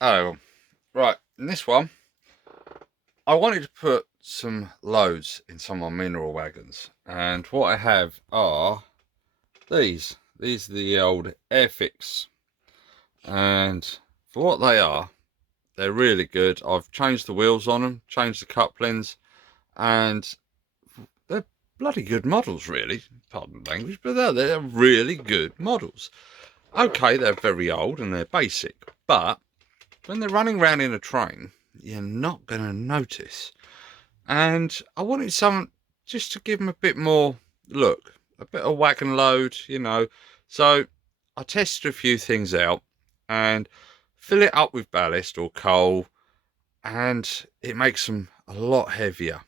Oh, right. In this one, I wanted to put some loads in some of my mineral wagons, and what I have are these. These are the old Airfix, and for what they are, they're really good. I've changed the wheels on them, changed the couplings, and they're bloody good models, really. Pardon the language, but they're really good models. Okay, they're very old and they're basic, but when they're running around in a train, you're not going to notice. And I wanted some just to give them a bit more look, a bit of wagon load, you know. So I tested a few things out and fill it up with ballast or coal, and it makes them a lot heavier.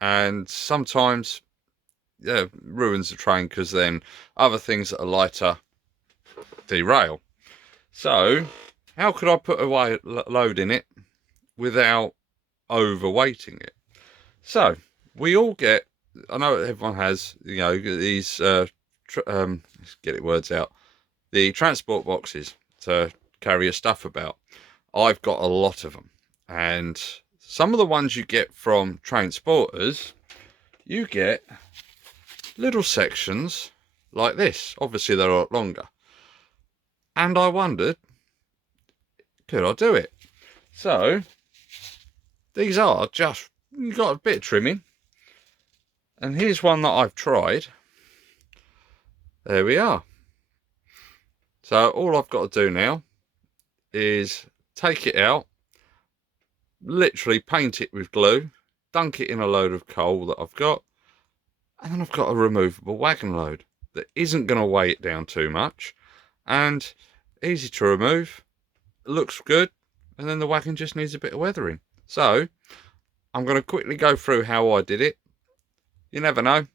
And sometimes, yeah, ruins the train because then other things that are lighter derail. So, how could I put a load in it without overweighting it? So, we all get, I know everyone has, you know, these, let's get it words out, the transport boxes to carry your stuff about. I've got a lot of them. And some of the ones you get from transporters, you get little sections like this. Obviously, they're a lot longer. And I wondered, could I do it? So, these are just, you got a bit of trimming. And here's one that I've tried. There we are. So all I've got to do now is take it out, literally paint it with glue, dunk it in a load of coal that I've got, and then I've got a removable wagon load that isn't going to weigh it down too much and easy to remove. It looks good, and then the wagon just needs a bit of weathering. So I'm going to quickly go through how I did it. You never know,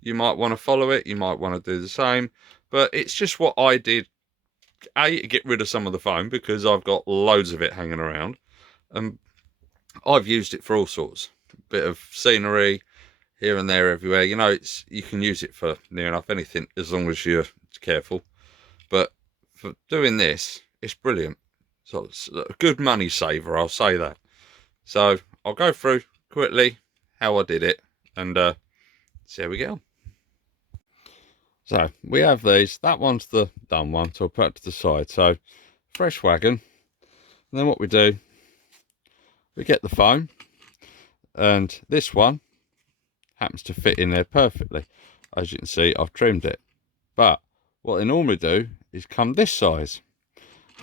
you might want to follow it, you might want to do the same, but it's just what I did. A, to get rid of some of the foam because I've got loads of it hanging around, and I've used it for all sorts. Bit of scenery here and there, everywhere. You know, you can use it for near enough anything as long as you're careful. But for doing this, it's brilliant. So it's a good money saver, I'll say that. So I'll go through quickly how I did it and see how we go. So we have these. That one's the done one, so I'll put it to the side. So fresh wagon. And then what we do, we get the foam, and this one happens to fit in there perfectly. As you can see, I've trimmed it. But what they normally do is come this size.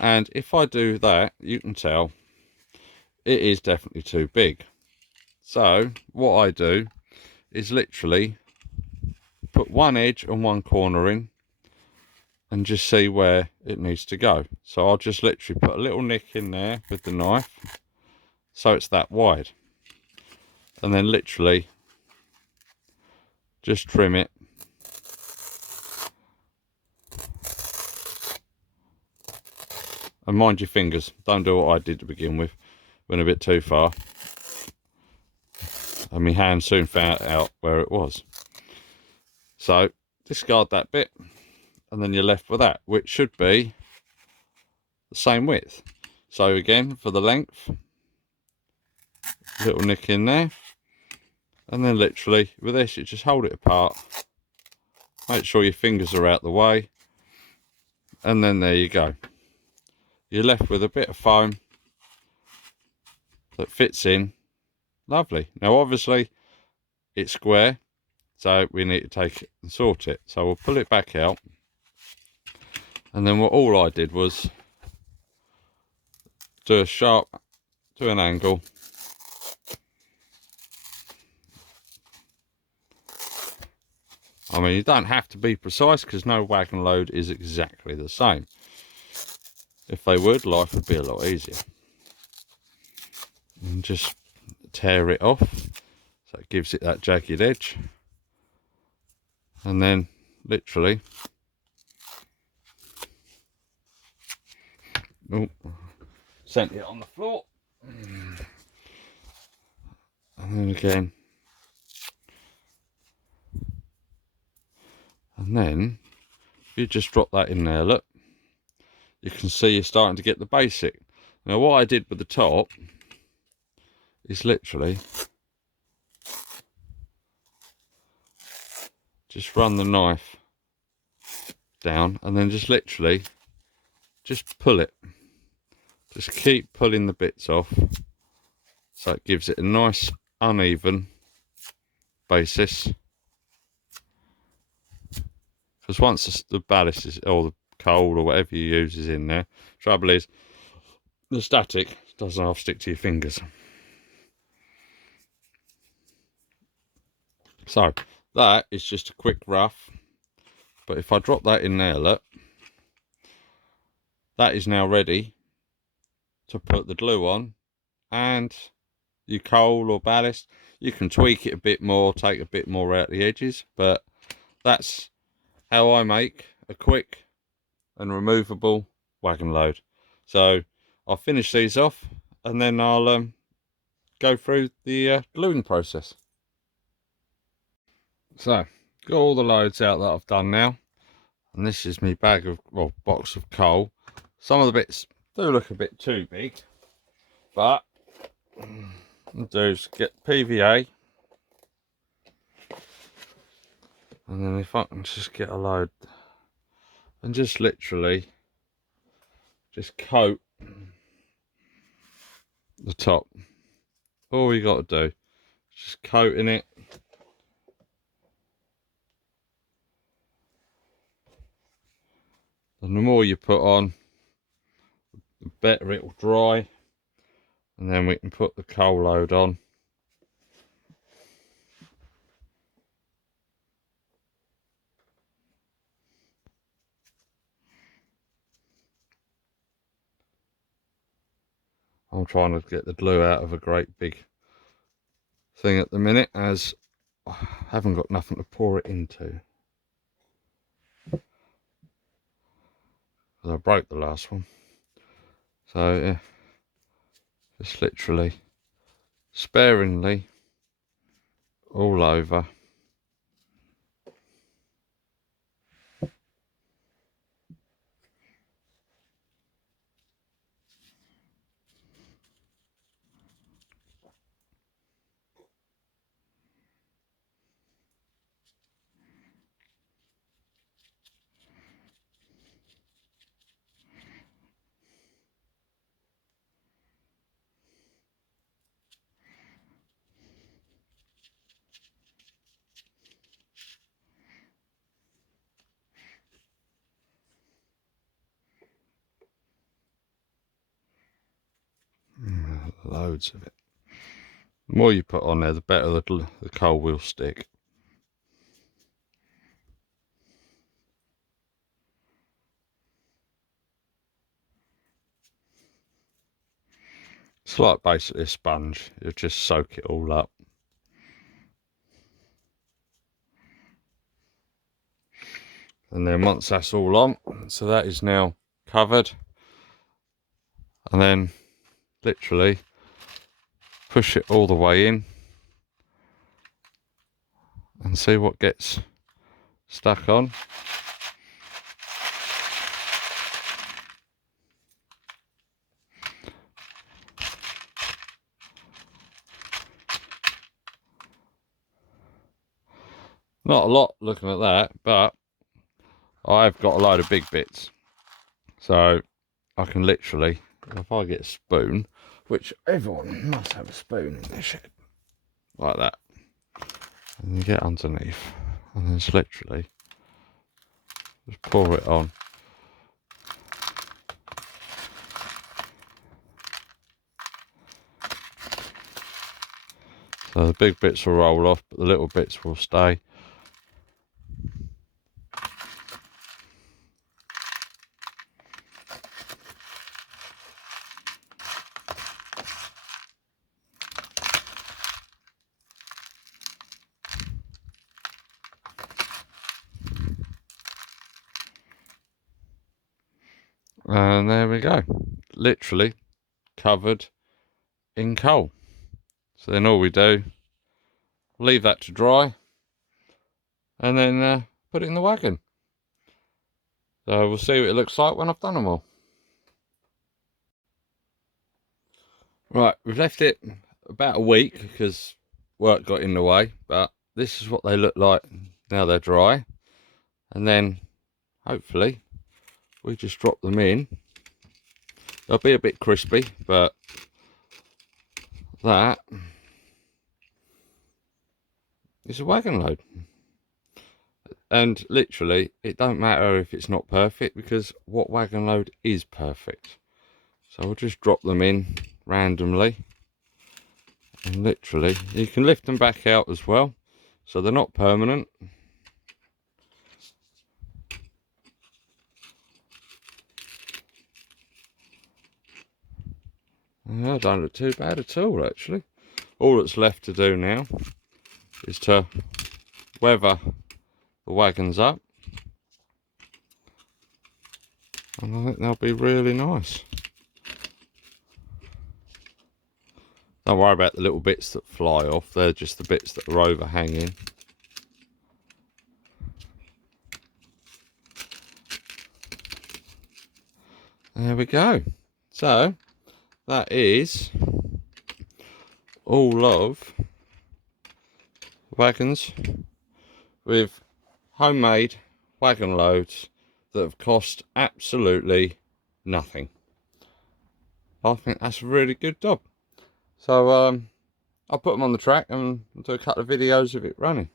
And if I do that, you can tell it is definitely too big. So what I do is literally put one edge and one corner in and just see where it needs to go. So I'll just literally put a little nick in there with the knife so it's that wide, and then literally just trim it and mind your fingers, don't do what I did to begin with. Went a bit too far and my hand soon found out where it was. So discard that bit, and then you're left with that, which should be the same width. So again, for the length, little nick in there, and then literally with this you just hold it apart, make sure your fingers are out the way, and then there you go. You're left with a bit of foam that fits in lovely. Now obviously it's square, so we need to take it and sort it. So we'll pull it back out, and then all I did was do a sharp to an angle, I mean, you don't have to be precise because no wagon load is exactly the same. If they would, life would be a lot easier. And just tear it off so it gives it that jagged edge. And then literally, oh, sent it on the floor. And then again. And then you just drop that in there, look. You can see you're starting to get the basic. Now what I did with the top is literally just run the knife down and then just literally just pull it. Just keep pulling the bits off so it gives it a nice uneven basis. Because once the ballast is, or the coal or whatever you use is in there, trouble is the static doesn't half stick to your fingers. So that is just a quick rough. But if I drop that in there, look, that is now ready to put the glue on, and your coal or ballast, you can tweak it a bit more, take a bit more out the edges, but that's how I make a quick and removable wagon load. So I'll finish these off and then I'll go through the gluing process. So got all the loads out that I've done now, and this is my bag of, well, box of coal. Some of the bits do look a bit too big, but what I'll do is get PVA, and then if I can just get a load and just literally just coat the top. All we got to do is just coating it. And the more you put on, the better it will dry, and then we can put the coal load on. I'm trying to get the glue out of a great big thing at the minute, as I haven't got nothing to pour it into. Because I broke the last one. So yeah, just literally sparingly all over. Loads of it. The more you put on there, the better the coal will stick. It's like basically a sponge. You just soak it all up. And then once that's all on, so that is now covered, and then literally push it all the way in and see what gets stuck on. Not a lot looking at that, but I've got a load of big bits, so I can literally, if I get a spoon, which everyone must have a spoon in their shed, like that, and you get underneath and then just literally just pour it on. So the big bits will roll off, but the little bits will stay. And there we go, literally covered in coal. So then all we do, leave that to dry, and then put it in the wagon. So we'll see what it looks like when I've done them all. Right, we've left it about a week because work got in the way, but this is what they look like now they're dry. And then hopefully we just drop them in. They'll be a bit crispy, but that is a wagon load. And literally, it don't matter if it's not perfect, because what wagon load is perfect. So we'll just drop them in randomly. And literally, you can lift them back out as well, so they're not permanent. They don't look too bad at all, actually. All that's left to do now is to weather the wagons up, and I think they'll be really nice. Don't worry about the little bits that fly off, they're just the bits that are overhanging. There we go. So that is all of wagons with homemade wagon loads that have cost absolutely nothing. I think that's a really good job. So I'll put them on the track and do a couple of videos of it running.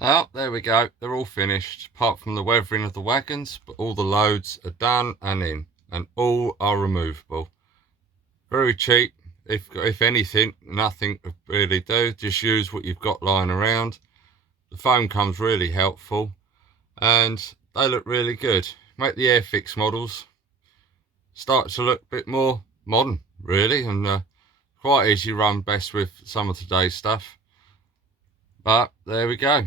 Well, there we go. They're all finished, apart from the weathering of the wagons, but all the loads are done and in, and all are removable. Very cheap. If anything, nothing to really do. Just use what you've got lying around. The foam comes really helpful, and they look really good. Make the Airfix models start to look a bit more modern, really, and quite easy run best with some of today's stuff. But there we go.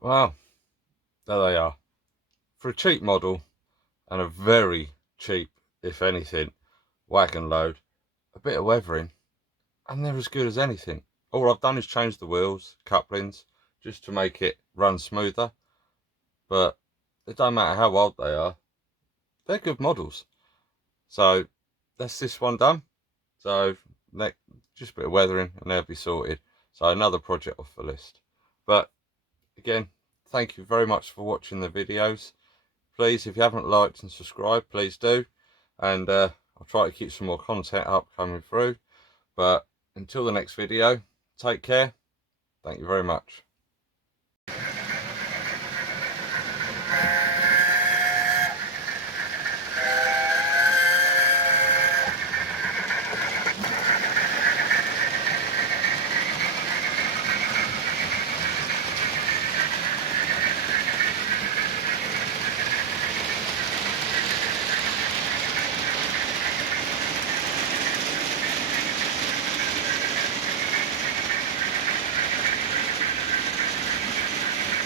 Well, there they are. For a cheap model and a very cheap, if anything, wagon load, a bit of weathering, and they're as good as anything. All I've done is change the wheels, couplings, just to make it run smoother. But it don't matter how old they are, they're good models. So that's this one done. So next, just a bit of weathering and they'll be sorted. So another project off the list. But again, thank you very much for watching the videos. Please, if you haven't liked and subscribed, please do. And I'll try to keep some more content up coming through. But until the next video, take care. Thank you very much.